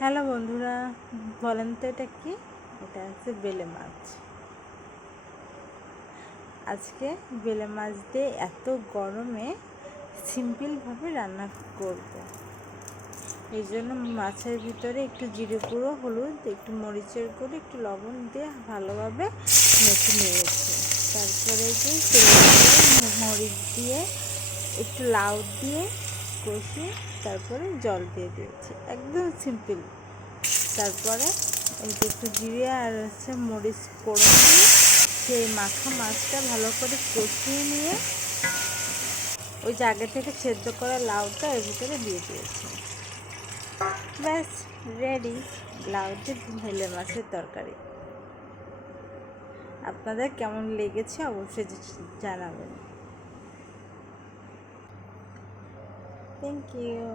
Hello বন্ধুরা, বলেন তো এটা কি? এটা হচ্ছে বেলে মাছ। আজকে বেলে মাছ দিয়ে এত গরমে সিম্পলভাবে রান্না করব। এই জন্য মাছের ভিতরে একটু জিরে গুঁড়ো, হলুদ, একটু মরিচের গুঁড়ো, একটু লবণ দিয়ে ভালোভাবে মেখে নিয়েছি। তারপরে যে মরিচ দিয়ে একটু লাউ দিয়ে কষিয়ে তারপরে জল দিয়ে দিয়েছি, একদম সিম্পল। তারপরে এই যে একটু জিরে আর মরিচ ফোড়ন দিয়ে সেই মাখা মাছটা ভালো করে কষিয়ে নিয়ে ওই যে আগে থেকে সেদ্ধ করা লাউটা এর ভিতরে দিয়ে দিয়েছি। ব্যাস, রেডি লাউ দিয়ে বেলে মাছের তরকারি। আপনাদের কেমন লেগেছে অবশ্যই জানাবেন। Thank you.